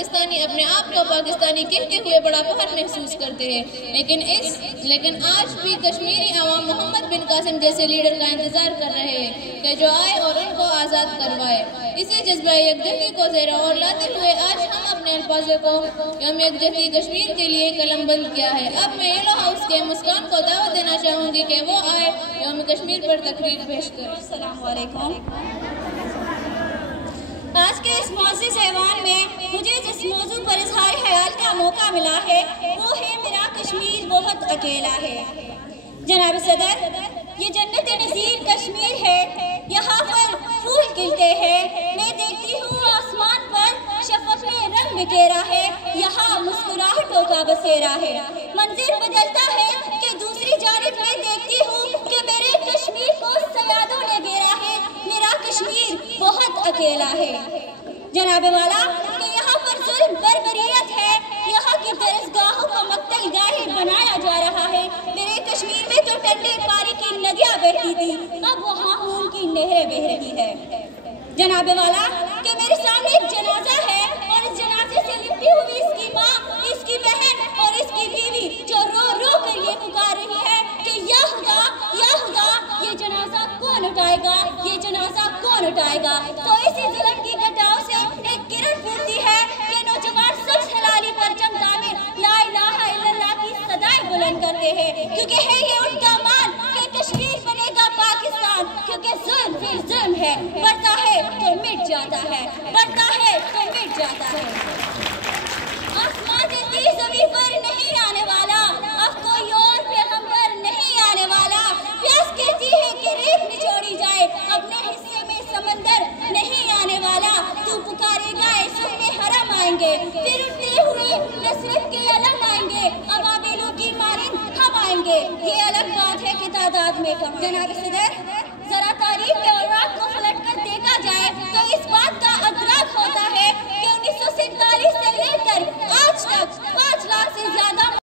پاکستانی اپنے آپ کو پاکستانی کہتے ہوئے بڑا فخر محسوس کرتے ہیں، لیکن آج بھی کشمیری عوام محمد بن قاسم جیسے لیڈر کا انتظار کر رہے ہیں کہ جو آئے اور ان کو آزاد کروائے۔ اسی جذبہ یکجہتی کو زیر اور لاتے ہوئے آج ہم اپنے الفاظ کو یوم یکجہتی کشمیر کے لیے قلم بند کیا ہے۔ اب میں یلو ہاؤس کے مسکان کو دعوت دینا چاہوں گی کہ وہ آئے یوم کشمیر پر تقریر پیش کریں۔ السلام علیکم۔ آج کے اس معزز ایوان میں مجھے جس موضوع پر اظہار خیال کا موقع ملا ہے وہ ہے میرا کشمیر بہت اکیلا ہے۔ جناب صدر، یہ جنت نظیر کشمیر ہے، یہاں پر پھول کھلتے ہیں، میں دیکھتی ہوں آسمان پر شفق میں رنگ بکھیرا ہے، یہاں مسکراہٹوں کا بسیرا ہے۔ منظر بدلتا ہے کہ دوسری جانب میں دیکھتی ہوں کہ میرے کشمیر کو سیادوں نے گھیرا ہے، میرا کشمیر بہت اکیلا ہے۔ جناب والا کہ یہاں پر ظلم بربریت ہے، یہاں کی درسگاہوں کو مقتل گاہیں بنایا جا رہا ہے۔ میرے کشمیر میں تو ٹنڈے پانی کی ندیاں بہتی تھی، اب وہاں خون کی نہریں بہہ رہی ہے۔ جناب والا کہ میرے سامنے ایک جنازہ ہے اور اس جنازے سے لپٹی ہوئی اس کی ماں، اس کی بہن اور اس کی بیوی جو رو رو کر یہ پکار رہی ہے کہ یا خدا یہ جنازہ کون اٹھائے گا، یہ جنازہ کون اٹھائے گا۔ تو اسی ظلم کی گھٹاؤں سے ایک کرن پھوٹتی ہے کہ نوجوان سچ حلالی پرچم تامے لا الہ الا اللہ کی صدائیں بلند کرتے ہیں، کیونکہ ہے یہ ان کا مان کہ کشمیر بنے گا پاکستان، کیونکہ ظلم پھر ظلم ہے، بڑھتا ہے تو مٹ جاتا ہے، بڑھتا ہے تو مٹ جاتا ہے۔ آسمان سے تیز زمین پر نہیں آنے والا، اب کوئی اور پیغمبر نہیں آنے والا۔ پیاس کہتی ہے کہ ریت نچوڑی جائے، اپنے حصے میں سمندر نہیں آنے والا۔ تو پکارے گا سن حرم آئیں گے، پھر اٹھتے ہوئے نصرت کے علم آئیں گے، ابابیلوں کی مانند ہم آئیں گے۔ یہ الگ بات ہے کہ تعداد میں کم۔ جناب صدر،